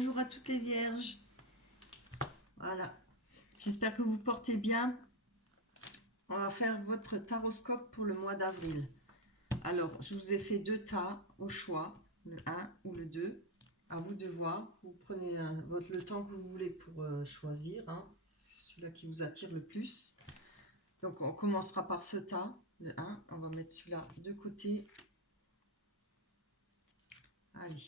bonjour à toutes les vierges. Voilà, j'espère que vous portez bien. On va faire votre taroscope pour le mois d'avril. Alors, je vous ai fait deux tas au choix, le 1 ou le 2. À vous de voir. Vous prenez le temps que vous voulez pour choisir. C'est celui-là qui vous attire le plus. Donc, on commencera par ce tas, le 1. On va mettre celui-là de côté. Allez.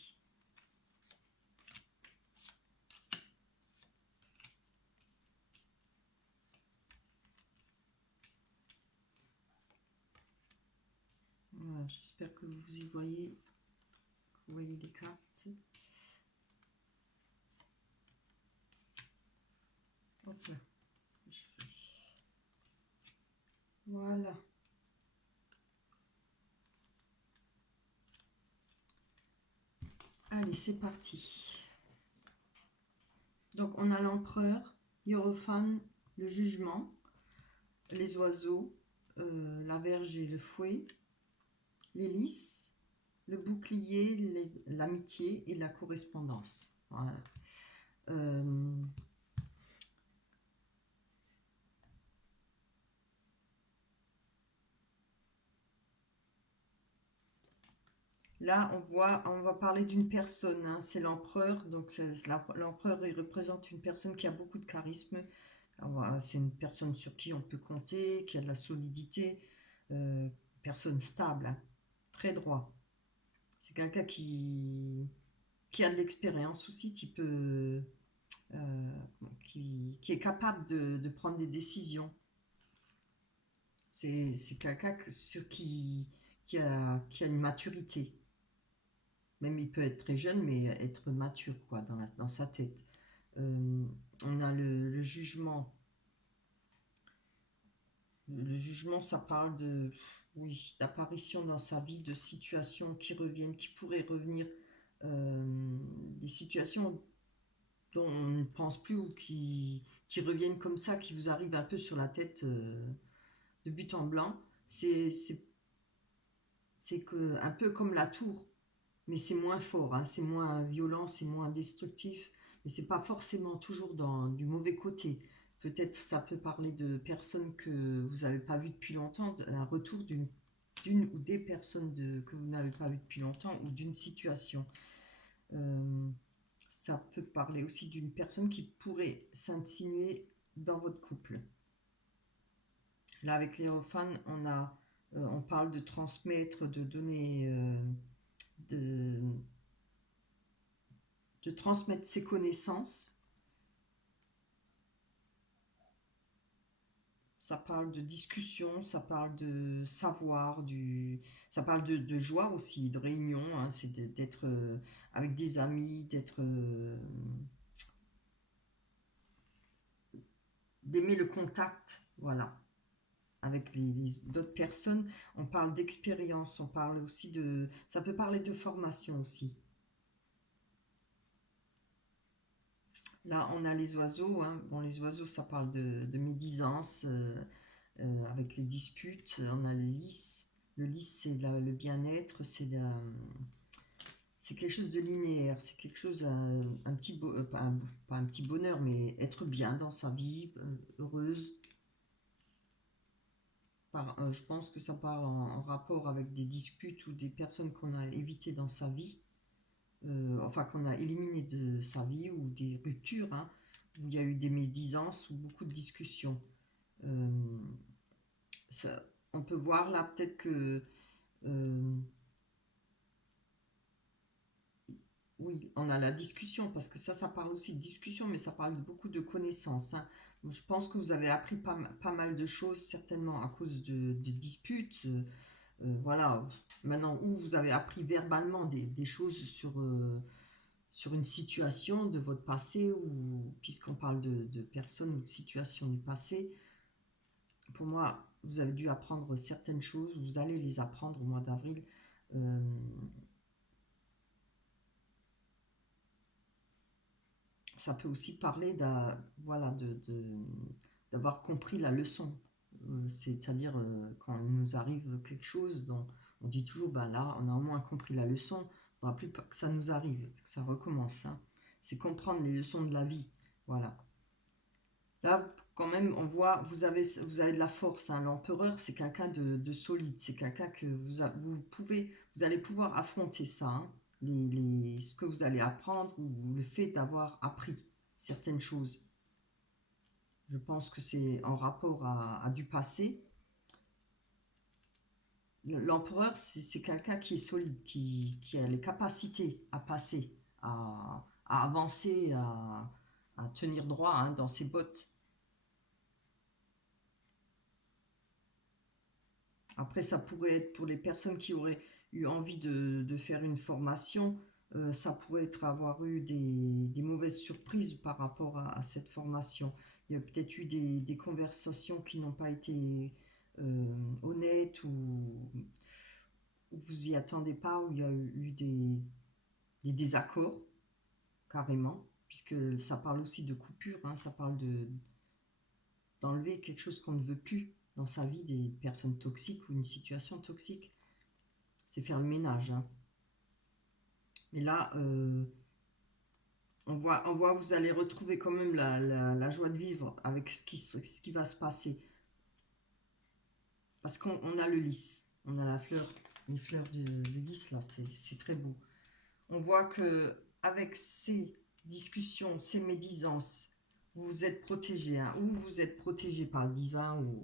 Voilà, j'espère que vous y voyez. Vous voyez les cartes. Hop là. Voilà. Allez, c'est parti. Donc, on a l'empereur, Hiérophant, le jugement, les oiseaux, la verge et le fouet, l'hélice, le bouclier, l'amitié et la correspondance. Voilà. Là, on va parler d'une personne, c'est l'empereur. Donc, l'empereur, il représente une personne qui a beaucoup de charisme. C'est une personne sur qui on peut compter, qui a de la solidité, personne stable, très droit. C'est quelqu'un qui a de l'expérience aussi, qui est capable de prendre des décisions. C'est quelqu'un qui a une maturité. Même il peut être très jeune, mais être mature quoi, dans sa tête. On a le jugement. Le jugement, ça parle d'apparition dans sa vie, de situations qui reviennent, qui pourraient revenir, des situations dont on ne pense plus ou qui reviennent comme ça, qui vous arrivent un peu sur la tête de but en blanc. C'est un peu comme la tour, mais c'est moins fort, c'est moins violent, c'est moins destructif, mais c'est pas forcément toujours du mauvais côté. Peut-être ça peut parler de personnes que vous n'avez pas vues depuis longtemps, un retour d'une ou des personnes que vous n'avez pas vues depuis longtemps, ou d'une situation. Ça peut parler aussi d'une personne qui pourrait s'insinuer dans votre couple. Là, avec l'Hiérophant, on parle de transmettre, de donner, de transmettre ses connaissances. Ça parle de discussion, ça parle de savoir, ça parle de joie aussi, de réunion. C'est d'être avec des amis, d'aimer le contact, voilà, avec d'autres personnes. On parle d'expérience, on parle aussi ça peut parler de formation aussi. Là, on a les oiseaux. Bon, les oiseaux, ça parle de médisance, avec les disputes. On a le lys. Le lys, c'est le bien-être, c'est quelque chose de linéaire. C'est quelque chose, un petit pas un petit bonheur, mais être bien dans sa vie, heureuse. Je pense que ça parle en rapport avec des disputes ou des personnes qu'on a évitées dans sa vie. Enfin qu'on a éliminé de sa vie, ou des ruptures, où il y a eu des médisances ou beaucoup de discussions. On peut voir là peut-être que oui, on a la discussion, parce que ça parle aussi de discussion, mais ça parle beaucoup de connaissances. Je pense que vous avez appris pas mal de choses, certainement à cause de disputes. Voilà, maintenant, où vous avez appris verbalement des choses sur une situation de votre passé, ou puisqu'on parle de personnes ou de situations du passé. Pour moi, vous avez dû apprendre certaines choses, vous allez les apprendre au mois d'avril. Ça peut aussi parler d'avoir compris la leçon. C'est-à-dire, quand il nous arrive quelque chose dont on dit toujours, là, on a au moins compris la leçon, il ne faudra plus que ça nous arrive, que ça recommence. C'est comprendre les leçons de la vie. Voilà. Là, quand même, on voit, vous avez de la force. Hein. L'empereur, c'est quelqu'un de solide. C'est quelqu'un que vous allez pouvoir affronter ça. Hein. Ce que vous allez apprendre ou le fait d'avoir appris certaines choses. Je pense que c'est en rapport à du passé. L'empereur, c'est quelqu'un qui est solide, qui a les capacités à passer, à avancer, à tenir droit hein, dans ses bottes. Après, ça pourrait être pour les personnes qui auraient eu envie de faire une formation, ça pourrait être avoir eu des mauvaises surprises par rapport à cette formation. Il y a peut-être eu des conversations qui n'ont pas été honnêtes ou vous y attendez pas, où il y a eu des désaccords, carrément, puisque ça parle aussi de coupure, hein, ça parle d'enlever quelque chose qu'on ne veut plus dans sa vie, des personnes toxiques ou une situation toxique. C'est faire le ménage. Hein. Mais là, on voit, vous allez retrouver quand même la joie de vivre avec ce qui va se passer. Parce qu'on a le lys, on a les fleurs de lys là, c'est très beau. On voit que avec ces discussions, ces médisances, vous êtes protégé, hein, ou vous êtes protégé par le divin ou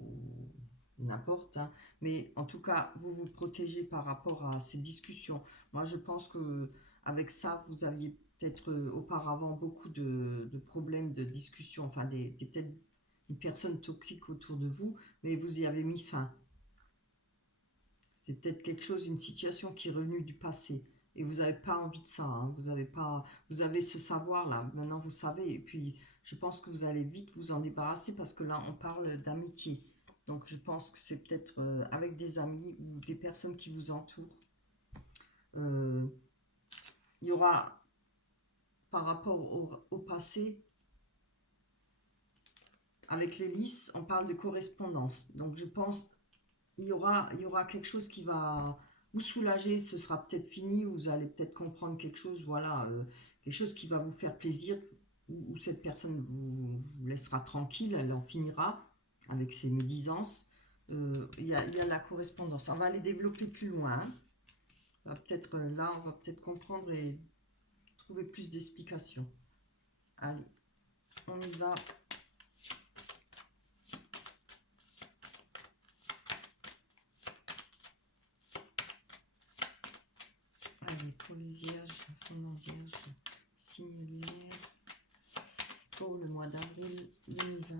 n'importe, hein, mais en tout cas, vous vous protégez par rapport à ces discussions. Moi, je pense que avec ça, vous aviez peut-être auparavant beaucoup de problèmes de discussion, enfin peut-être une personne toxique autour de vous, mais vous y avez mis fin. C'est peut-être quelque chose, une situation qui est revenue du passé. Et vous n'avez pas envie de ça. Hein. Vous avez ce savoir-là. Maintenant, vous savez. Et puis, je pense que vous allez vite vous en débarrasser parce que là, on parle d'amitié. Donc, je pense que c'est peut-être avec des amis ou des personnes qui vous entourent. Il y aura, par rapport au passé, avec les lys, on parle de correspondance. Donc, je pense il y aura quelque chose qui va vous soulager, ce sera peut-être fini, vous allez peut-être comprendre quelque chose, voilà, quelque chose qui va vous faire plaisir, où cette personne vous laissera tranquille, elle en finira avec ses médisances. Il y a la correspondance. On va aller développer plus loin. Hein. Là, on va peut-être comprendre et trouver plus d'explications. Allez, on y va. Allez, pour les vierges, ascendant vierge, signe lunaire, pour le mois d'avril 2020.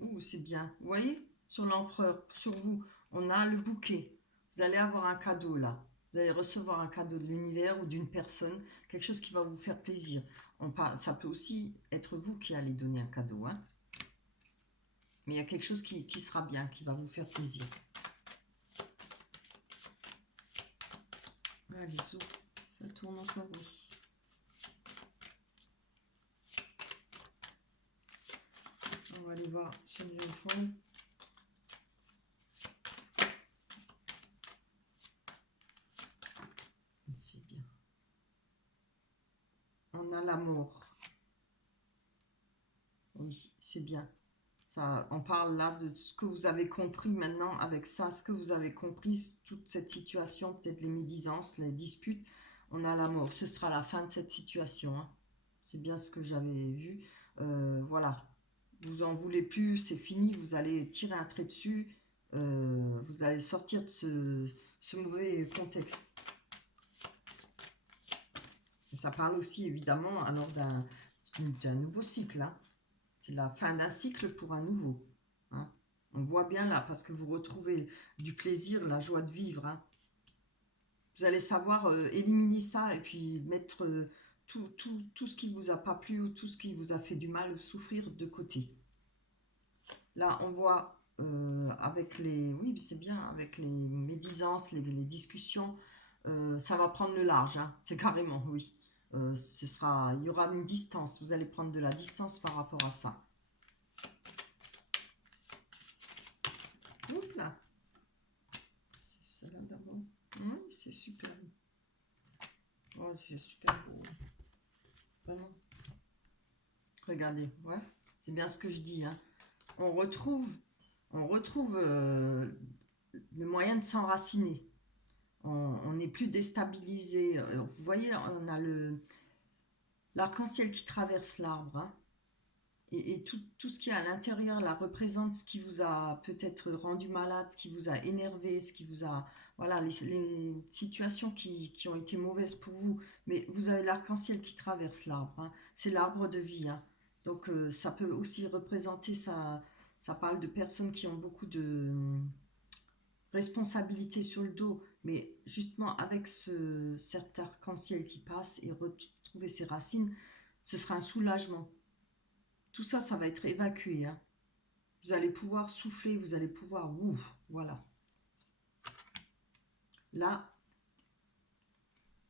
Ouh, c'est bien. Vous voyez, sur l'empereur, sur vous, on a le bouquet. Vous allez avoir un cadeau là. Vous allez recevoir un cadeau de l'univers ou d'une personne, quelque chose qui va vous faire plaisir. Ça peut aussi être vous qui allez donner un cadeau. Hein. Mais il y a quelque chose qui sera bien, qui va vous faire plaisir. Allez, ça tourne en soirée. On va aller voir sur les enfants. C'est bien. On a la mort. Oui, c'est bien. Ça, on parle là de ce que vous avez compris maintenant avec ça, ce que vous avez compris, toute cette situation, peut-être les médisances, les disputes. On a la mort. Ce sera la fin de cette situation. Hein. C'est bien ce que j'avais vu. Voilà. Vous en voulez plus, c'est fini. Vous allez tirer un trait dessus. Vous allez sortir de ce mauvais contexte. Et ça parle aussi évidemment alors d'un nouveau cycle. Hein. C'est la fin d'un cycle pour un nouveau. Hein. On voit bien là, parce que vous retrouvez du plaisir, la joie de vivre. Hein. Vous allez savoir éliminer ça et puis mettre tout ce qui ne vous a pas plu ou tout ce qui vous a fait du mal, souffrir de côté. Là, on voit avec les... Oui, c'est bien, avec les médisances, les discussions, ça va prendre le large. Hein. C'est carrément, oui. Il y aura une distance. Vous allez prendre de la distance par rapport à ça. Oups là. C'est ça là d'abord. Oui, c'est super. Oh, c'est super beau. Vraiment. Regardez, ouais, c'est bien ce que je dis, hein. On retrouve, le moyen de s'enraciner. On n'est plus déstabilisé. Vous voyez, on a l'arc-en-ciel qui traverse l'arbre, hein. Et tout ce qui est à l'intérieur là représente ce qui vous a peut-être rendu malade, ce qui vous a énervé, ce qui vous a... Voilà, les situations qui ont été mauvaises pour vous. Mais vous avez l'arc-en-ciel qui traverse l'arbre, hein. C'est l'arbre de vie, hein. Donc ça peut aussi représenter, ça parle de personnes qui ont beaucoup de responsabilités sur le dos. Mais justement, avec cet arc-en-ciel qui passe et retrouver ses racines, ce sera un soulagement. Tout ça, ça va être évacué, hein. Vous allez pouvoir souffler, vous allez pouvoir... Ouh, voilà. Là,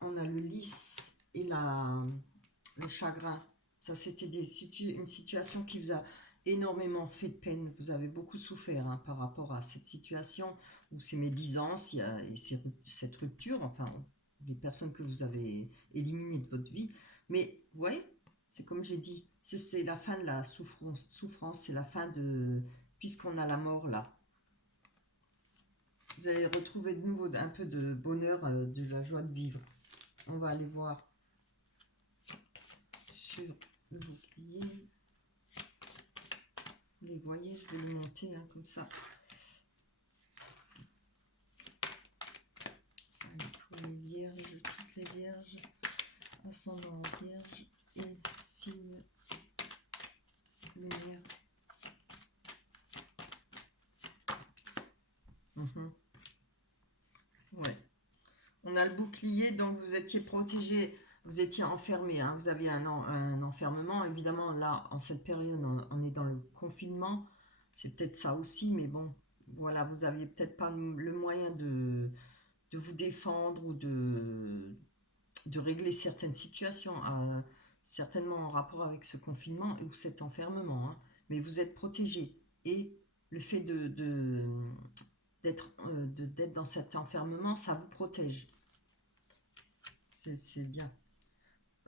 on a le lys et le chagrin. Ça, c'était une situation qui vous a énormément fait de peine. Vous avez beaucoup souffert, hein, par rapport à cette situation ou ces médisances et cette rupture, enfin, les personnes que vous avez éliminées de votre vie. Mais, vous voyez, c'est comme j'ai dit, c'est la fin de la souffrance, c'est la fin de... Puisqu'on a la mort là. Vous allez retrouver de nouveau un peu de bonheur, de la joie de vivre. On va aller voir sur le bouclier. Vous les voyez, je vais les monter, hein, comme ça. Allez, pour les vierges, toutes les vierges, ascendant vierge et signe lumière. Ouais. On a le bouclier, donc vous étiez protégé, vous étiez enfermé, hein, vous aviez un enfermement. Évidemment, là, en cette période, on est dans le confinement. C'est peut-être ça aussi, mais bon, voilà, vous n'aviez peut-être pas le moyen de vous défendre ou de régler certaines situations, certainement en rapport avec ce confinement ou cet enfermement, hein. Mais vous êtes protégé. Et le fait d'être dans cet enfermement, ça vous protège. C'est bien.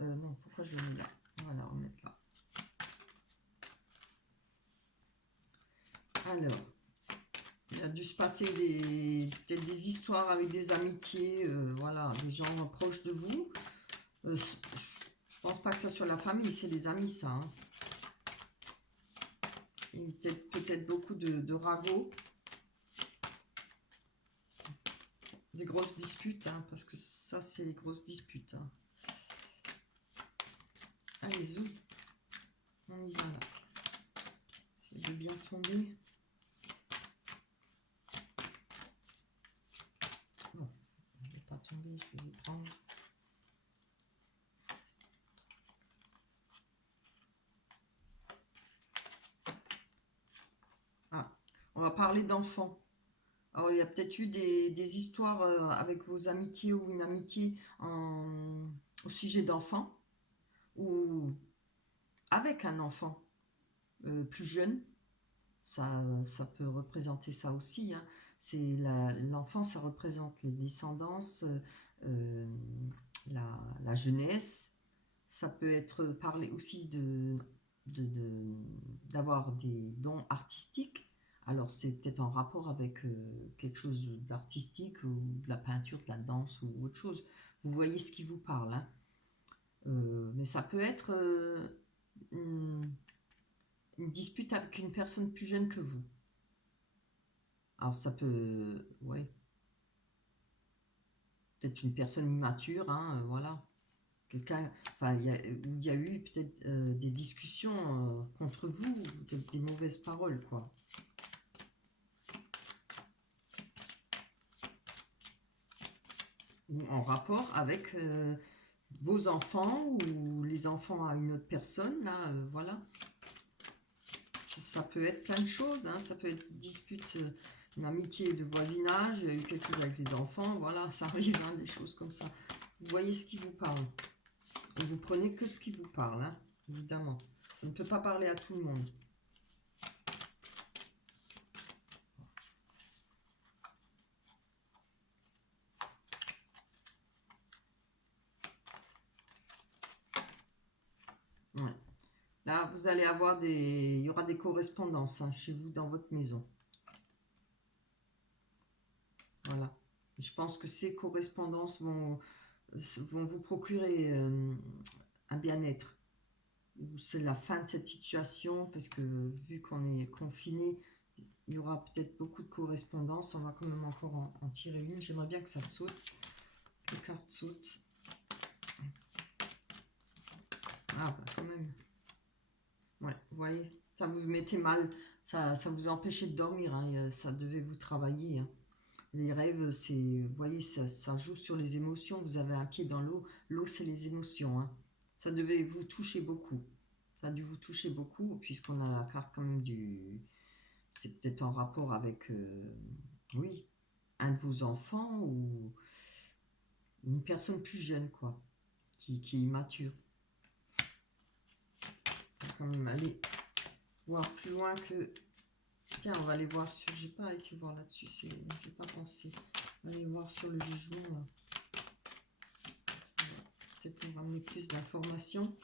Non, pourquoi je le mets là? Voilà, on va mettre là. Alors, il a dû se passer peut-être des histoires avec des amitiés, voilà, des gens proches de vous. Je pense pas que ça soit la famille, c'est les amis, ça, hein. Et peut-être beaucoup de ragots. Des grosses disputes, hein, parce que ça, c'est les grosses disputes, hein. Allez, zou. On y va là. C'est de bien tomber. Bon, je ne vais pas tomber, je vais les prendre. Ah, on va parler d'enfants. Alors, il y a peut-être eu des histoires avec vos amitiés ou une amitié au sujet d'enfants ou avec un enfant plus jeune. Ça peut représenter ça aussi, hein. C'est l'enfant, ça représente les descendances, euh, la jeunesse. Ça peut être parler aussi d'avoir des dons artistiques. Alors c'est peut-être en rapport avec quelque chose d'artistique ou de la peinture, de la danse ou autre chose. Vous voyez ce qui vous parle, hein. Mais ça peut être une dispute avec une personne plus jeune que vous. Alors ça peut, ouais, peut-être une personne immature, hein, voilà. Quelqu'un, enfin, il y a eu peut-être des discussions contre vous, peut-être des mauvaises paroles, quoi. Ou en rapport avec vos enfants ou les enfants à une autre personne, là, voilà. Ça peut être plein de choses, hein. Ça peut être une dispute, une amitié de voisinage, il y a eu quelque chose avec les enfants, voilà, ça arrive, hein, des choses comme ça. Vous voyez ce qui vous parle. Et vous prenez que ce qui vous parle, hein, évidemment. Ça ne peut pas parler à tout le monde. Ouais. Là, vous allez avoir il y aura des correspondances hein, chez vous dans votre maison. Voilà. Je pense que ces correspondances vont vous procurer un bien-être. C'est la fin de cette situation parce que vu qu'on est confiné, il y aura peut-être beaucoup de correspondances. On va quand même encore en tirer une. J'aimerais bien que ça saute, que les cartes sautent. Ah bah quand même. Ouais, vous voyez, ça vous mettait mal, ça vous empêchait de dormir, hein, ça devait vous travailler. Hein. Les rêves, vous voyez, ça joue sur les émotions. Vous avez un pied dans l'eau. L'eau, c'est les émotions. Hein. Ça devait vous toucher beaucoup. Ça a dû vous toucher beaucoup, puisqu'on a la carte quand même c'est peut-être en rapport avec, oui, un de vos enfants ou une personne plus jeune, quoi, qui est immature. On va quand même aller voir plus loin que... Tiens, on va aller voir sur... J'ai pas été voir là-dessus, j'ai pas pensé. On va aller voir sur le jugement, là. Peut-être nous ramener plus d'informations.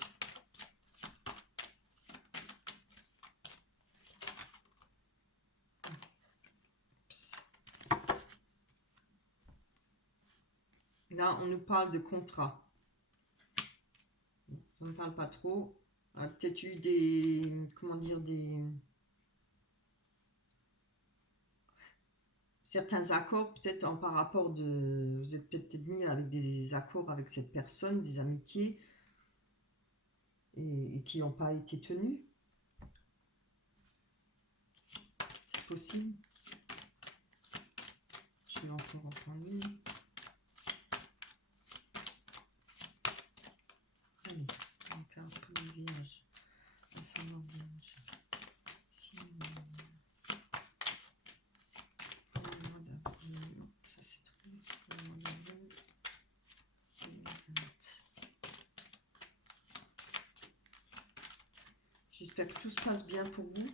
Là, on nous parle de contrat. Ça ne me parle pas trop. Peut-être eu comment dire, certains accords, peut-être en par rapport vous êtes peut-être mis avec des accords avec cette personne, des amitiés, et qui n'ont pas été tenus. C'est possible. Je vais encore en prendre une. Allez, une carte pour les vierges. Ascendant vierge. Ça c'est trop. J'espère que tout se passe bien pour vous,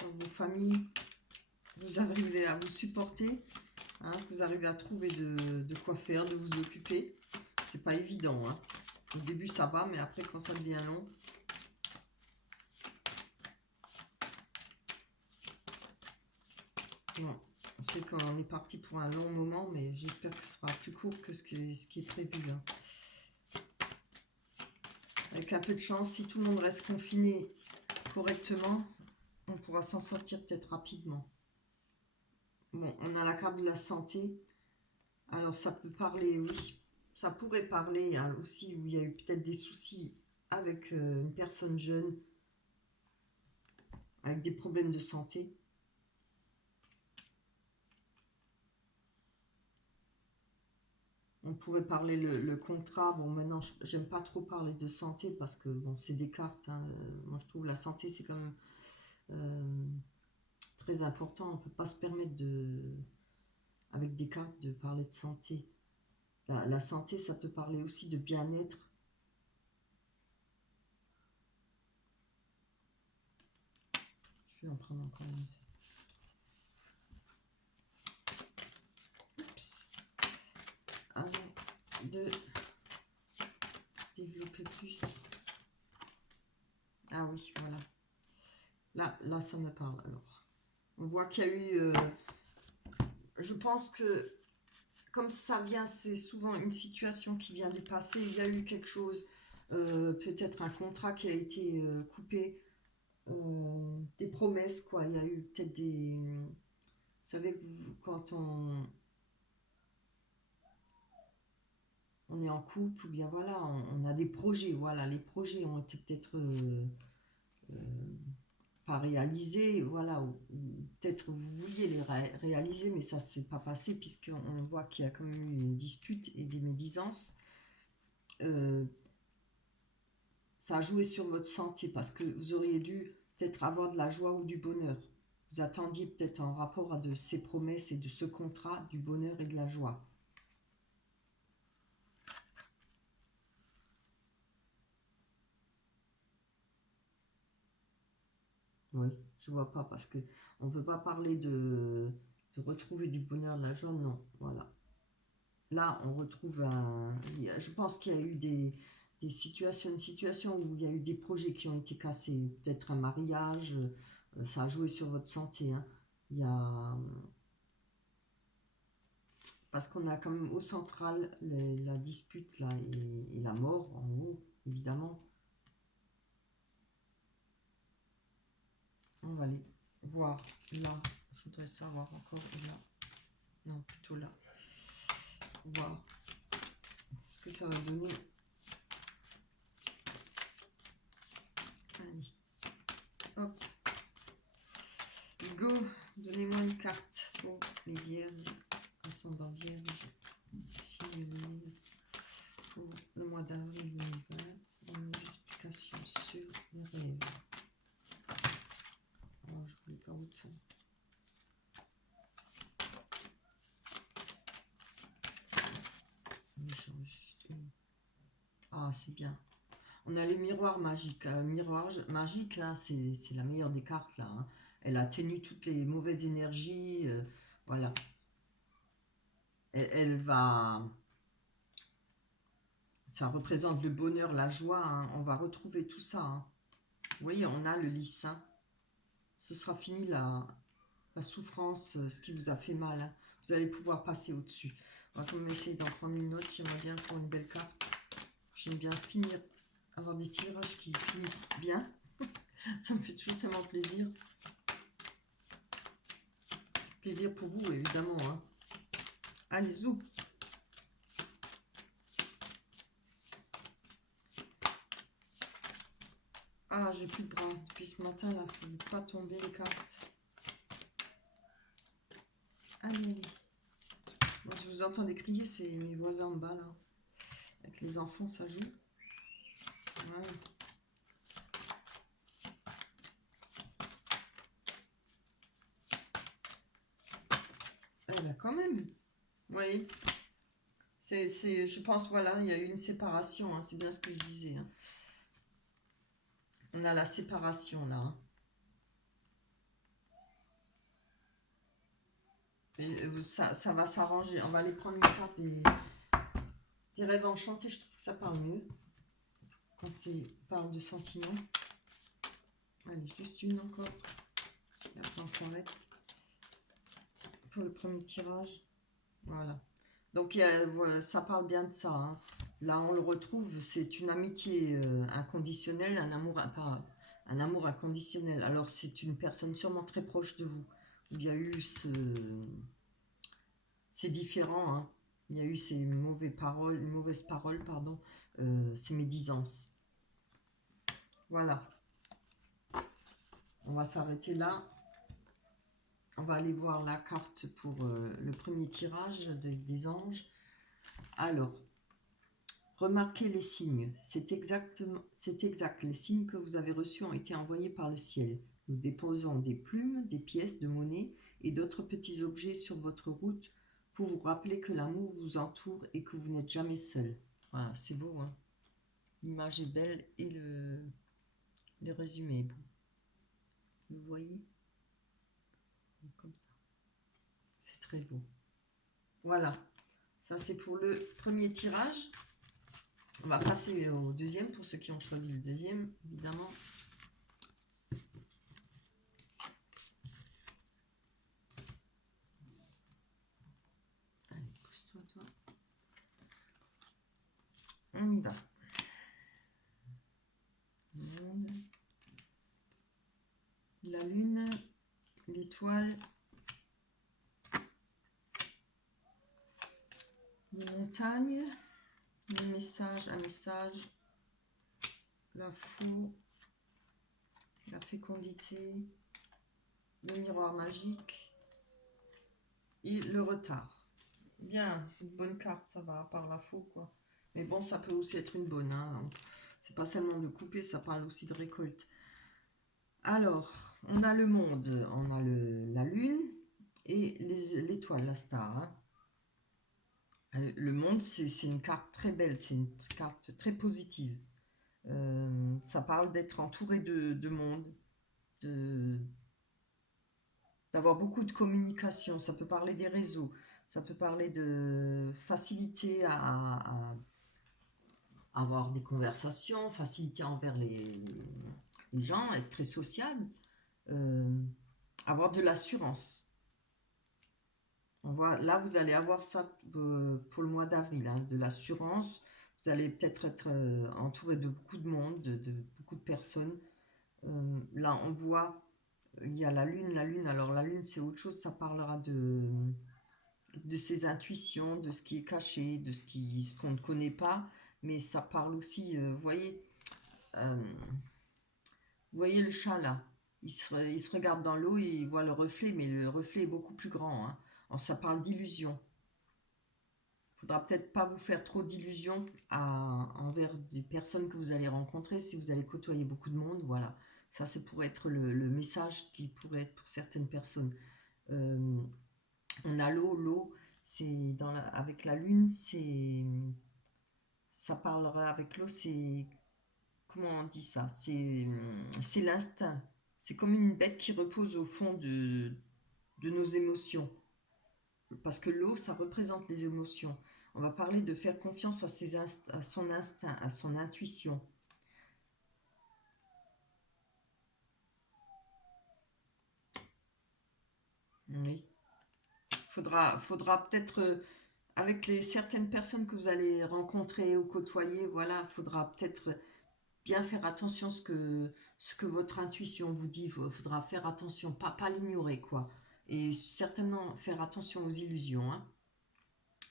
dans vos familles. Vous arrivez à vous supporter, hein, vous arrivez à trouver de quoi faire, de vous occuper. C'est pas évident. Hein. Au début ça va, mais après quand ça devient long. Bon, on sait qu'on est parti pour un long moment, mais j'espère que ce sera plus court que ce qui est prévu. Hein. Avec un peu de chance, si tout le monde reste confiné correctement, on pourra s'en sortir peut-être rapidement. Bon, on a la carte de la santé. Alors ça peut parler, oui, ça pourrait parler hein, aussi où il y a eu peut-être des soucis avec une personne jeune, avec des problèmes de santé. On pourrait parler le contrat. Bon, maintenant, j'aime pas trop parler de santé parce que bon, c'est des cartes. Hein. Moi, je trouve la santé, c'est quand même très important. On peut pas se permettre avec des cartes de parler de santé. La santé, ça peut parler aussi de bien-être. Je vais en prendre encore une. Oups. Avant de développer plus. Ah oui, voilà. Là, ça me parle alors. On voit qu'il y a eu... je pense que comme ça vient, c'est souvent une situation qui vient du passé. Il y a eu quelque chose, peut-être un contrat qui a été coupé, des promesses, quoi. Il y a eu peut-être des... Vous savez, quand on est en couple, ou bien voilà, on a des projets, voilà, les projets ont été peut-être euh, pas réalisés, voilà, ou peut-être vous vouliez les réaliser, mais ça s'est pas passé, puisqu'on voit qu'il y a quand même eu une dispute et des médisances. Ça a joué sur votre santé, parce que vous auriez dû peut-être avoir de la joie ou du bonheur. Vous attendiez peut-être en rapport à de ces promesses et de ce contrat, du bonheur et de la joie. Oui, je vois pas parce que on peut pas parler de retrouver du bonheur, de la joie, non. Voilà. Là, on retrouve je pense qu'il y a eu des situations, une situation où il y a eu des projets qui ont été cassés, peut-être un mariage, ça a joué sur votre santé, hein. Il y a, parce qu'on a quand même au central la dispute là et la mort en haut, évidemment. On va aller voir là. Je voudrais savoir encore là. Non, plutôt là. Voir ce que ça va donner. Allez. Hop. Go. Donnez-moi une carte pour les vierges. Ascendant vierge. Signe pour le mois d'avril 2020. Une explication sur les rêves. Alors, je voulais pas autant. Ah, c'est bien. On a les miroirs magiques. Miroir magique, hein, c'est la meilleure des cartes là, hein. Elle atténue toutes les mauvaises énergies. Voilà. Elle va. Ça représente le bonheur, la joie, hein. On va retrouver tout ça, hein. Vous voyez, on a le lys, hein. Ce sera fini la souffrance, ce qui vous a fait mal, hein. Vous allez pouvoir passer au-dessus. On va quand même essayer d'en prendre une autre. J'aimerais bien prendre une belle carte. J'aime bien finir, avoir des tirages qui finissent bien. Ça me fait toujours tellement plaisir. Plaisir pour vous, évidemment, hein. Allez, zou. Ah, j'ai plus de bras. Depuis ce matin, là, ça ne veut pas tomber les cartes. Allez, allez. Bon, si vous entendez crier, c'est mes voisins en bas, là. Avec les enfants, ça joue. Voilà. Elle a quand même. Vous voyez, je pense, voilà, il y a eu une séparation, hein. C'est bien ce que je disais, hein. On a la séparation, là, hein. Et ça va s'arranger. On va aller prendre une carte des rêves enchantés. Je trouve que ça parle mieux quand c'est parle de sentiments. Allez, juste une encore. Et après, on s'arrête pour le premier tirage. Voilà. Donc, voilà, ça parle bien de ça, hein. Là, on le retrouve. C'est une amitié inconditionnelle, pas un amour inconditionnel. Alors, c'est une personne sûrement très proche de vous. Il y a eu c'est différent, hein. Il y a eu ces mauvaises paroles, pardon, ces médisances. Voilà. On va s'arrêter là. On va aller voir la carte pour le premier tirage des anges. Alors, remarquez les signes. C'est exact. Les signes que vous avez reçus ont été envoyés par le ciel. Nous déposons des plumes, des pièces de monnaie et d'autres petits objets sur votre route pour vous rappeler que l'amour vous entoure et que vous n'êtes jamais seul. Voilà, c'est beau, hein. L'image est belle et le résumé est beau. Vous voyez? Comme ça. C'est très beau. Voilà. Ça, c'est pour le premier tirage. On va passer au deuxième pour ceux qui ont choisi le deuxième, évidemment. Allez, pousse-toi, toi. On y va. Monde. La lune, l'étoile, les montagnes, un message, la four, la fécondité, le miroir magique et le retard. Bien, c'est une bonne carte, ça va, à part la fou, quoi. Mais bon, ça peut aussi être une bonne, hein. C'est pas seulement de couper, ça parle aussi de récolte. Alors, on a le monde, on a la lune et l'étoile, la star, hein. Le monde, c'est une carte très belle, c'est une carte très positive. Ça parle d'être entouré de monde, d'avoir beaucoup de communication. Ça peut parler des réseaux, ça peut parler de facilité à avoir des conversations, facilité envers les gens, être très sociable, euh, avoir de l'assurance. Là, vous allez avoir ça pour le mois d'avril, hein, de l'assurance. Vous allez peut-être être entouré de beaucoup de monde, de beaucoup de personnes. Là, on voit, il y a la lune. Alors la lune, c'est autre chose, ça parlera de ses intuitions, de ce qui est caché, ce qu'on ne connaît pas. Mais ça parle aussi, euh, vous voyez le chat là, il se regarde dans l'eau et il voit le reflet, mais le reflet est beaucoup plus grand, hein. Alors ça parle d'illusion. Il faudra peut-être pas vous faire trop d'illusions envers des personnes que vous allez rencontrer si vous allez côtoyer beaucoup de monde. Voilà, ça c'est pour être le message qui pourrait être pour certaines personnes. Euh, on a l'eau, c'est avec la lune, ça parlera avec l'eau, c'est comment on dit ça? C'est l'instinct. C'est comme une bête qui repose au fond de nos émotions. Parce que l'eau, ça représente les émotions. On va parler de faire confiance à son instinct, à son intuition. Oui. Faudra peut-être, avec certaines personnes que vous allez rencontrer ou côtoyer, voilà, faudra peut-être bien faire attention à ce que votre intuition vous dit. Faudra faire attention, pas l'ignorer, quoi. Et certainement faire attention aux illusions, hein.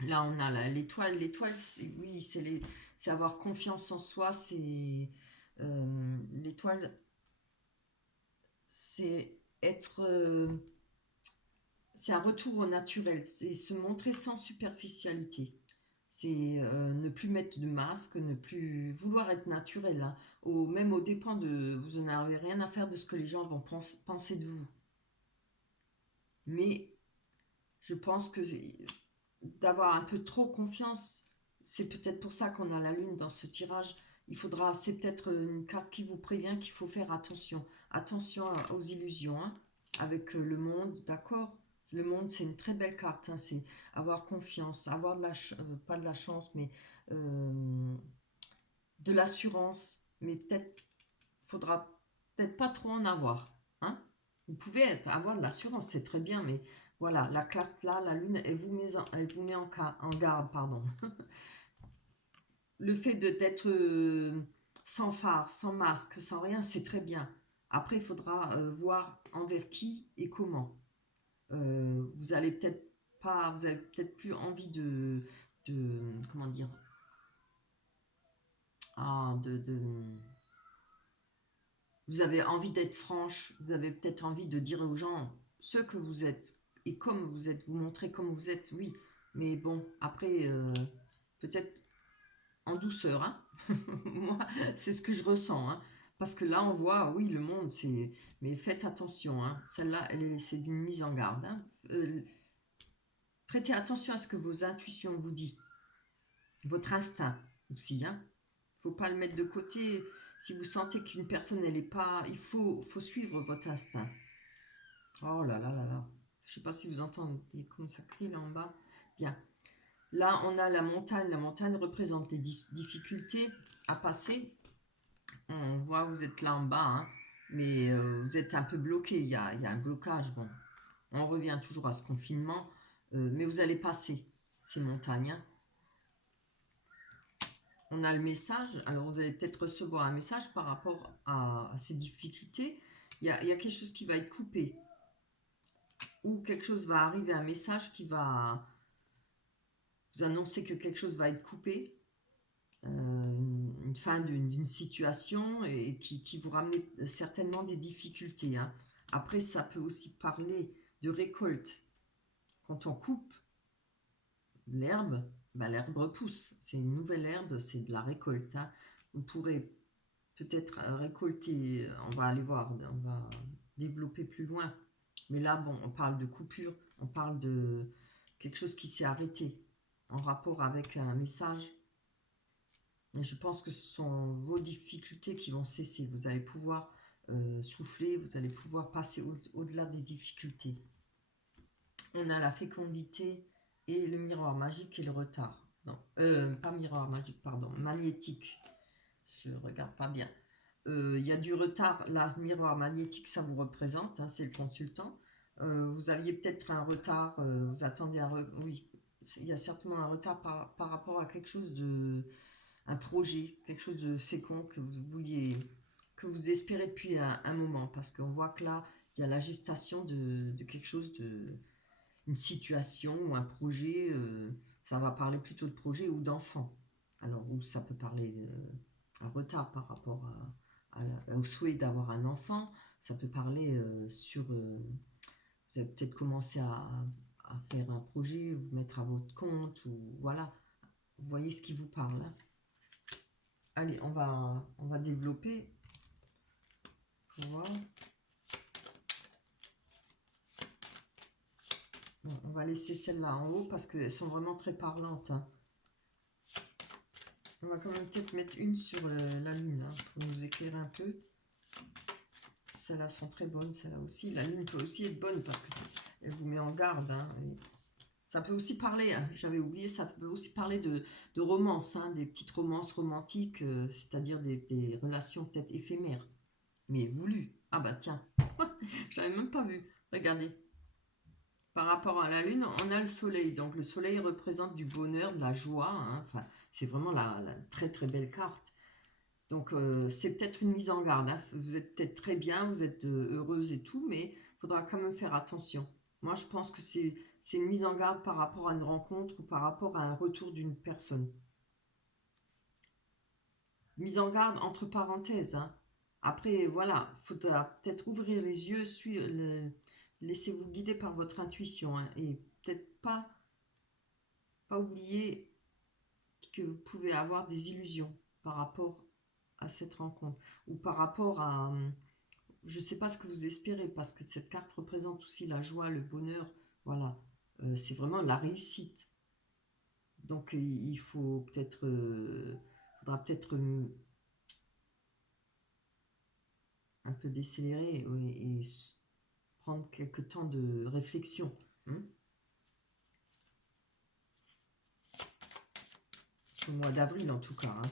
Là, on a l'étoile. L'étoile, oui, c'est avoir confiance en soi. L'étoile, c'est être, c'est un retour au naturel. C'est se montrer sans superficialité. C'est ne plus mettre de masque, ne plus vouloir être naturel, hein. Même au dépend de, vous n'en avez rien à faire de ce que les gens vont penser de vous. Mais je pense que d'avoir un peu trop confiance, c'est peut-être pour ça qu'on a la lune dans ce tirage. C'est peut-être une carte qui vous prévient qu'il faut faire attention. Attention aux illusions, hein, avec le monde, d'accord. Le monde, c'est une très belle carte, hein, c'est avoir confiance, avoir pas de la chance, mais euh, de l'assurance. Mais faudra peut-être pas trop en avoir, hein. Vous pouvez avoir de l'assurance, c'est très bien, mais voilà, la carte là, la lune, elle vous met en garde, pardon. Le fait d'être sans phare, sans masque, sans rien, c'est très bien. Après, il faudra voir envers qui et comment. Vous allez peut-être pas, vous avez peut-être plus envie comment dire, vous avez envie d'être franche, vous avez peut-être envie de dire aux gens ce que vous êtes et comme vous êtes, vous montrer comme vous êtes, oui. Mais bon, après, peut-être en douceur, hein. Moi, c'est ce que je ressens, hein. Parce que là, on voit, oui, le monde, c'est. Mais faites attention, hein. Celle-là, c'est d'une mise en garde, hein. Prêtez attention à ce que vos intuitions vous disent, votre instinct aussi, hein. Faut pas le mettre de côté. Si vous sentez qu'une personne, elle est pas. Faut suivre votre instinct. Oh là là là là. Je sais pas si vous entendez comme ça crie là en bas. Bien. Là, on a la montagne. La montagne représente les difficultés à passer. On voit, vous êtes là en bas, hein, mais vous êtes un peu bloqué. Il y a un blocage. Bon, on revient toujours à ce confinement, mais vous allez passer ces montagnes, hein. On a le message. Alors, vous allez peut-être recevoir un message par rapport à ces difficultés. Il y a quelque chose qui va être coupé. Ou quelque chose va arriver, un message qui va vous annoncer que quelque chose va être coupé, une fin d'une situation et qui vous ramène certainement des difficultés, hein. Après, ça peut aussi parler de récolte. Quand on coupe l'herbe, ben, l'herbe repousse. C'est une nouvelle herbe, c'est de la récolte, hein. Vous pourrez peut-être récolter, on va aller voir, on va développer plus loin. Mais là, bon, on parle de coupure, on parle de quelque chose qui s'est arrêté en rapport avec un message. Et je pense que ce sont vos difficultés qui vont cesser. Vous allez pouvoir souffler, vous allez pouvoir passer au-delà des difficultés. On a la fécondité et le miroir magique et le retard. Non, pas miroir magique, pardon, magnétique. Je regarde pas bien. Il y a du retard. Là, miroir magnétique, ça vous représente, hein, c'est le consultant. Vous aviez peut-être un retard, vous attendez oui, il y a certainement un retard par rapport à quelque chose de, un projet, quelque chose de fécond que vous vouliez, que vous espérez depuis un moment, parce qu'on voit que là, il y a la gestation de quelque chose, une situation ou un projet, ça va parler plutôt de projet ou d'enfant. Alors, ou ça peut parler un retard par rapport au souhait d'avoir un enfant, ça peut parler vous avez peut-être commencé à faire un projet, vous mettre à votre compte, ou voilà, vous voyez ce qui vous parle. Hein. Allez, on va développer pour voir. Bon, on va laisser celle-là en haut parce qu'elles sont vraiment très parlantes. Hein. On va quand même peut-être mettre une sur la lune hein, pour nous éclairer un peu. Celles-là sont très bonnes, celles-là aussi. La lune peut aussi être bonne parce qu'elle vous met en garde. Hein, ça peut aussi parler, hein, j'avais oublié, ça peut aussi parler de romance, hein, des petites romances romantiques, c'est-à-dire des relations peut-être éphémères, mais voulues. Ah bah tiens, je l'avais même pas vu. Regardez. Par rapport à la lune, on a le soleil. Donc le soleil représente du bonheur, de la joie. Hein. Enfin, c'est vraiment la très très belle carte. Donc c'est peut-être une mise en garde. Hein. Vous êtes peut-être très bien, vous êtes heureuse et tout, mais il faudra quand même faire attention. Moi, je pense que c'est une mise en garde par rapport à une rencontre ou par rapport à un retour d'une personne. Mise en garde entre parenthèses. Hein. Après, voilà, il faudra peut-être ouvrir les yeux, laissez-vous guider par votre intuition hein, et peut-être pas oublier que vous pouvez avoir des illusions par rapport à cette rencontre ou par rapport à, je ne sais pas ce que vous espérez parce que cette carte représente aussi la joie, le bonheur, voilà, c'est vraiment la réussite. Donc il faut peut-être, faudra peut-être un peu décélérer et prendre quelques temps de réflexion. Hein. Au mois d'avril en tout cas. Hein.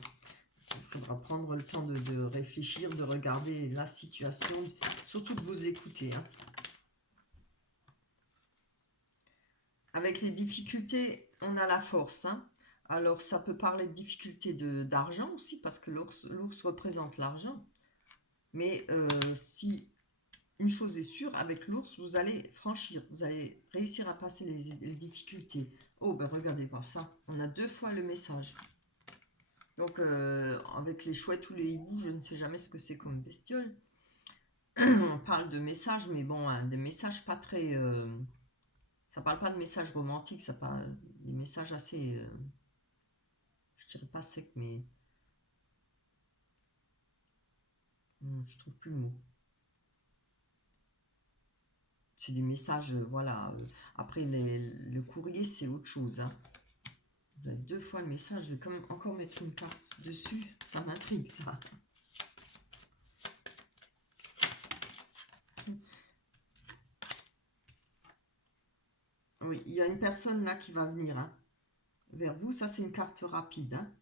Il faudra prendre le temps de réfléchir, de regarder la situation, surtout de vous écouter. Hein. Avec les difficultés, on a la force. Hein. Alors ça peut parler de difficultés d'argent aussi, parce que l'ours représente l'argent. Mais si une chose est sûre, avec l'ours, vous allez franchir, vous allez réussir à passer les difficultés. Oh, ben regardez voir ça, on a 2 fois le message. Donc, avec les chouettes ou les hiboux, je ne sais jamais ce que c'est comme bestiole. On parle de messages, mais bon, hein, des messages pas très... ça parle pas de messages romantiques, ça parle des messages assez... je dirais pas secs, mais... je trouve plus le mot. C'est des messages, voilà. Après, le courrier, c'est autre chose. Hein. Vous avez 2 fois le message, je vais quand même encore mettre une carte dessus. Ça m'intrigue, ça. Oui, il y a une personne là qui va venir hein, vers vous. Ça, c'est une carte rapide. Hein.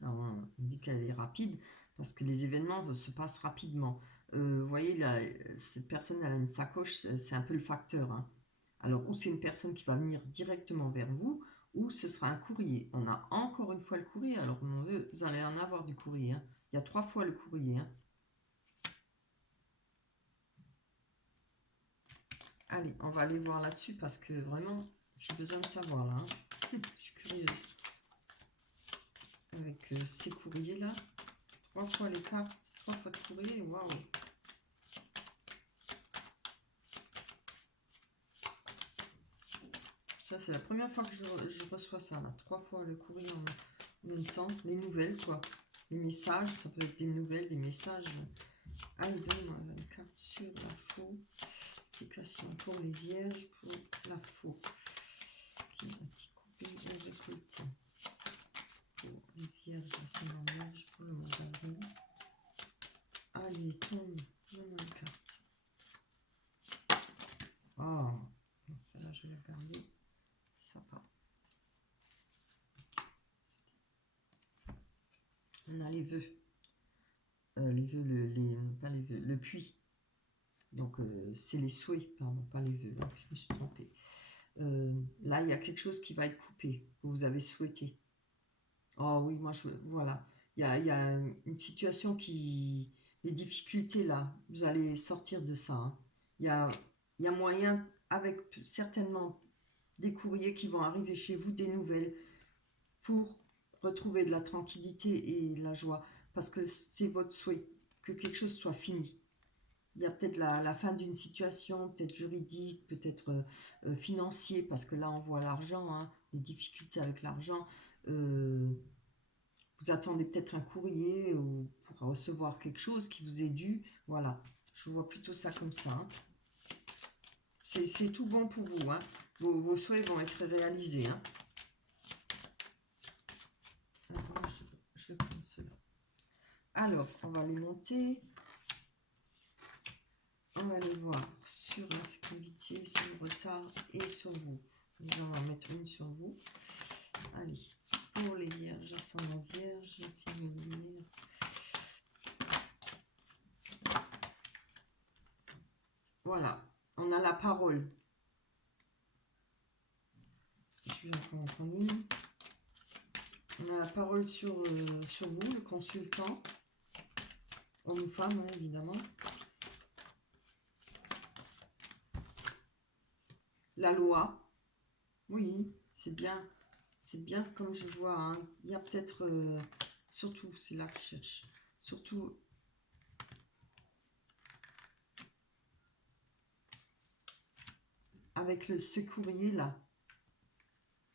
Alors, on dit qu'elle est rapide parce que les événements se passent rapidement. Vous voyez, là, cette personne, elle a une sacoche, c'est un peu le facteur. Hein. Alors, ou c'est une personne qui va venir directement vers vous, ou ce sera un courrier. On a encore une fois le courrier, alors vous allez en avoir du courrier. Hein. Il y a 3 fois le courrier. Hein. Allez, on va aller voir là-dessus parce que vraiment, j'ai besoin de savoir là. Hein. Je suis curieuse. Avec ces courriers-là, 3 fois les cartes, 3 fois de courrier, waouh! Ça, c'est la première fois que je reçois ça, là. 3 fois le courrier en même temps. Les nouvelles, quoi. Les messages, ça peut être des nouvelles, des messages. Allez, donne-moi une carte sur la faux. Indication pour les vierges, pour la faux. Qui a petit coupé et récolté. Pour les vierges, c'est en vierge pour le mois d'avril. Allez, tombe, donne-moi une carte. Oh, celle-là, je vais la garder. Ça va. les vœux, pas les vœux, le puits. Donc, c'est les souhaits, pardon, pas les vœux, là, je me suis trompée. Là, il y a quelque chose qui va être coupé, que vous avez souhaité. Oh oui, voilà. Il y a une situation qui... Les difficultés, là, vous allez sortir de ça, hein. Il y a, il y a moyen, avec certainement des courriers qui vont arriver chez vous, des nouvelles, pour retrouver de la tranquillité et de la joie. Parce que c'est votre souhait, que quelque chose soit fini. Il y a peut-être la fin d'une situation, peut-être juridique, peut-être financier, parce que là on voit l'argent, hein, les difficultés avec l'argent. Euh, vous attendez peut-être un courrier ou pour recevoir quelque chose qui vous est dû. Voilà, je vois plutôt ça comme ça, hein. C'est tout bon pour vous, hein. Vos souhaits vont être réalisés, hein. Alors, je prends cela. Alors, on va les monter. On va aller voir sur la fécondité, sur le retard et sur vous. Nous allons en mettre une sur vous. Allez, pour les vierges, ascendant vierge, signe lunaire. Voilà, on a la parole. Je vais encore en prendre une. On a la parole sur vous, le consultant. Homme ou femme, hein, évidemment. La loi. Oui, c'est bien. C'est bien comme je vois, hein. Il y a peut-être... surtout, c'est là que je cherche. Surtout... avec ce courrier là,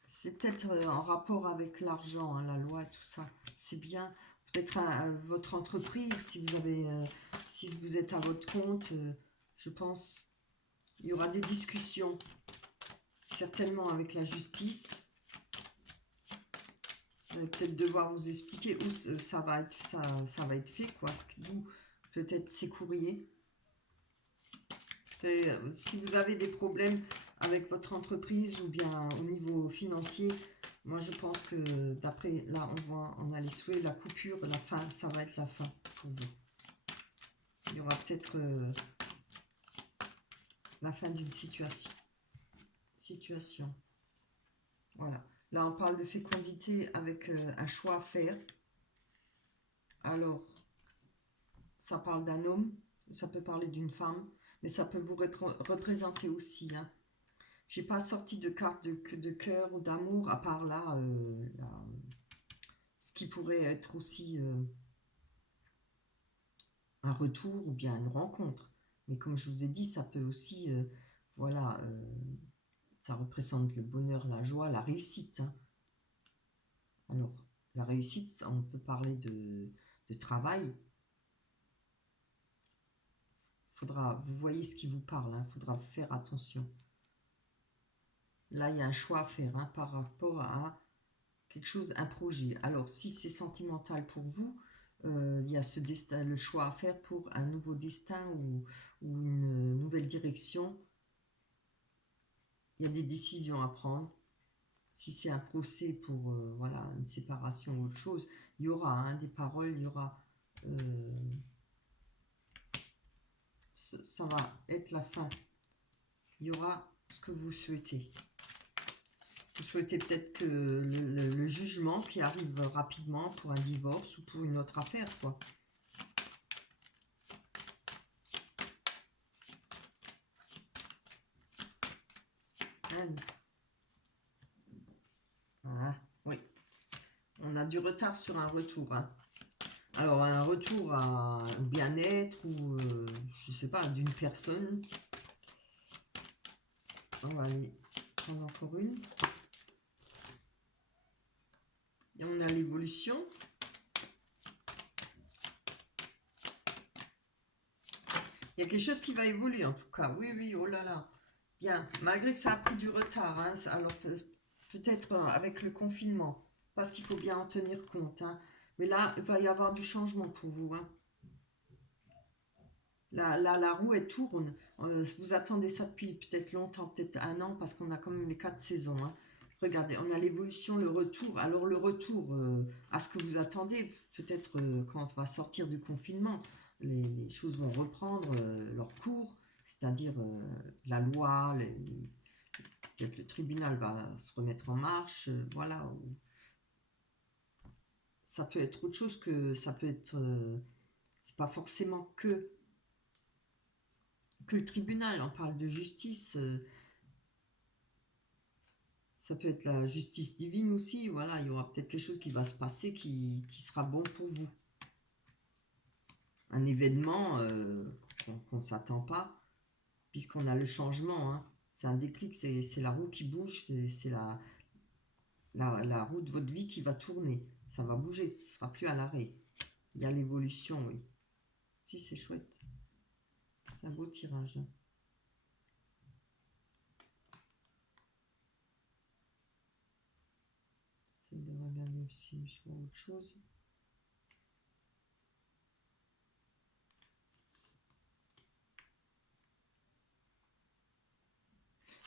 c'est peut-être en rapport avec l'argent, hein, la loi et tout ça. C'est bien. Peut-être votre entreprise, si vous avez, si vous êtes à votre compte, je pense, il y aura des discussions, certainement avec la justice. Vous allez peut-être devoir vous expliquer où ça va être, ça va être fait, quoi. D'où peut-être ces courriers. Si vous avez des problèmes avec votre entreprise ou bien au niveau financier, moi je pense que d'après là on a les souhaits, la coupure, la fin, ça va être la fin pour vous. Il y aura peut-être la fin d'une situation. Voilà. Là on parle de fécondité avec un choix à faire. Alors ça parle d'un homme, ça peut parler d'une femme, mais ça peut vous représenter aussi, hein. J'ai pas sorti de carte de cœur ou d'amour, à part là, ce qui pourrait être aussi un retour ou bien une rencontre. Mais comme je vous ai dit, ça peut aussi, voilà, ça représente le bonheur, la joie, la réussite, hein. Alors, la réussite, on peut parler de travail. Vous voyez ce qui vous parle, hein, faudra faire attention. Là, il y a un choix à faire, hein, par rapport à quelque chose, un projet. Alors, si c'est sentimental pour vous, il y a ce destin, le choix à faire pour un nouveau destin ou une nouvelle direction. Il y a des décisions à prendre. Si c'est un procès pour voilà, une séparation ou autre chose, il y aura, hein, des paroles, il y aura... ça va être la fin. Il y aura ce que vous souhaitez. Vous souhaitez peut-être que le jugement qui arrive rapidement pour un divorce ou pour une autre affaire, quoi. Ah, oui. On a du retard sur un retour, hein. Alors, un retour à un bien-être ou, je sais pas, d'une personne. On va aller prendre encore une. Et on a l'évolution. Il y a quelque chose qui va évoluer en tout cas. Oui, oui, oh là là. Bien, malgré que ça a pris du retard, hein, alors peut-être avec le confinement, parce qu'il faut bien en tenir compte, hein. Mais là, il va y avoir du changement pour vous, hein. La roue, elle tourne. Vous attendez ça depuis peut-être longtemps, peut-être un an, parce qu'on a quand même les 4 saisons, hein. Regardez, on a l'évolution, le retour. Alors le retour à ce que vous attendez, peut-être quand on va sortir du confinement, les choses vont reprendre leur cours, c'est-à-dire la loi, peut-être le tribunal va se remettre en marche, voilà. Ça peut être autre chose que, ça peut être, c'est pas forcément que le tribunal, on parle de justice, ça peut être la justice divine aussi, voilà, il y aura peut-être quelque chose qui va se passer qui sera bon pour vous. Un événement qu'on ne s'attend pas, puisqu'on a le changement, hein. C'est un déclic, c'est la roue qui bouge, c'est la roue de votre vie qui va tourner. Ça va bouger, ce ne sera plus à l'arrêt. Il y a l'évolution, oui. Si, c'est chouette. C'est un beau tirage. J'essaie de regarder si je vois autre chose.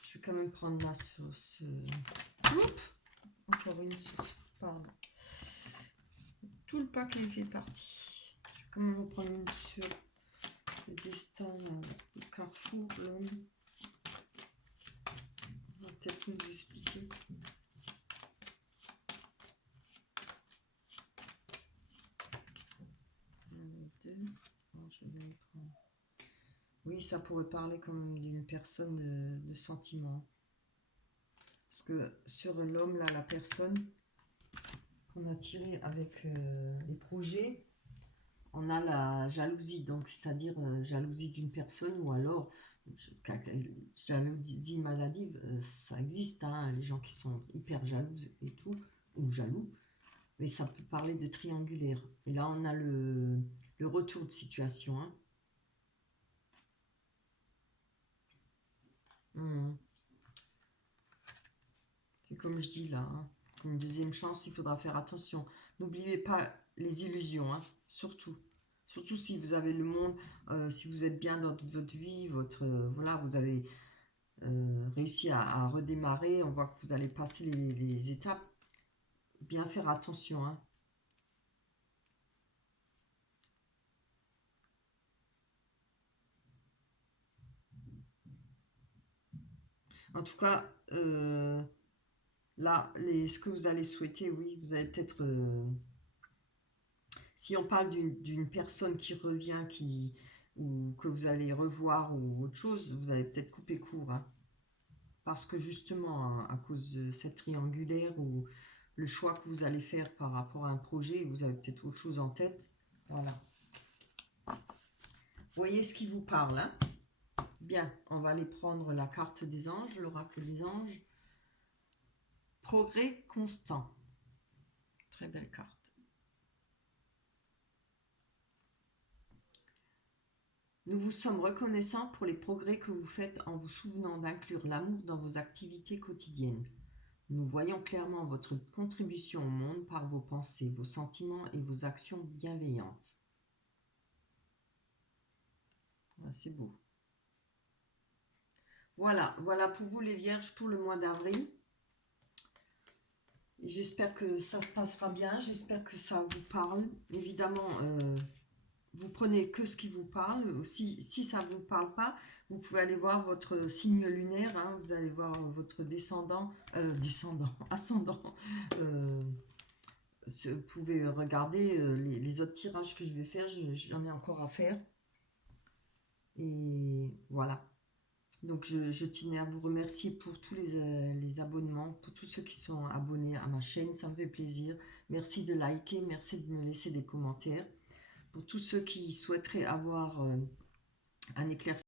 Je vais quand même prendre là sur ce... Oups, encore une sauce, pardon. Tout le paquet fait partie. Je vais quand même reprendre une sur le destin, le carrefour, l'homme. On va peut-être nous expliquer. Deux. Alors, je vais les prendre. Oui, ça pourrait parler comme d'une personne de sentiment. Parce que sur l'homme, là, la personne qu'on a tiré avec les projets, on a la jalousie, donc c'est-à-dire jalousie d'une personne ou alors jalousie maladive, ça existe, hein, les gens qui sont hyper jalouses et tout, ou jaloux, mais ça peut parler de triangulaire. Et là, on a le retour de situation. Hein. C'est comme je dis là, hein. Une deuxième chance, il faudra faire attention. N'oubliez pas les illusions, hein, surtout. Surtout si vous avez le monde, si vous êtes bien dans votre vie, voilà, vous avez réussi à redémarrer, on voit que vous allez passer les étapes. Bien faire attention. Hein. En tout cas, là, ce que vous allez souhaiter, oui, vous allez peut-être... si on parle d'une personne qui revient, ou que vous allez revoir ou autre chose, vous allez peut-être couper court. Hein. Parce que justement, hein, à cause de cette triangulaire ou le choix que vous allez faire par rapport à un projet, vous avez peut-être autre chose en tête. Voilà. Voyez ce qui vous parle. Hein. Bien, on va aller prendre la carte des anges, l'oracle des anges. Progrès constant. Très belle carte. Nous vous sommes reconnaissants pour les progrès que vous faites en vous souvenant d'inclure l'amour dans vos activités quotidiennes. Nous voyons clairement votre contribution au monde par vos pensées, vos sentiments et vos actions bienveillantes. C'est beau. Voilà, voilà pour vous les vierges pour le mois d'avril. J'espère que ça se passera bien, j'espère que ça vous parle. Évidemment, vous prenez que ce qui vous parle. Si ça ne vous parle pas, vous pouvez aller voir votre signe lunaire. Hein, vous allez voir votre ascendant. Vous pouvez regarder les autres tirages que je vais faire. J'en ai encore à faire. Et voilà. Donc je tenais à vous remercier pour tous les abonnements, pour tous ceux qui sont abonnés à ma chaîne, ça me fait plaisir. Merci de liker, merci de me laisser des commentaires. Pour tous ceux qui souhaiteraient avoir un éclaircissement,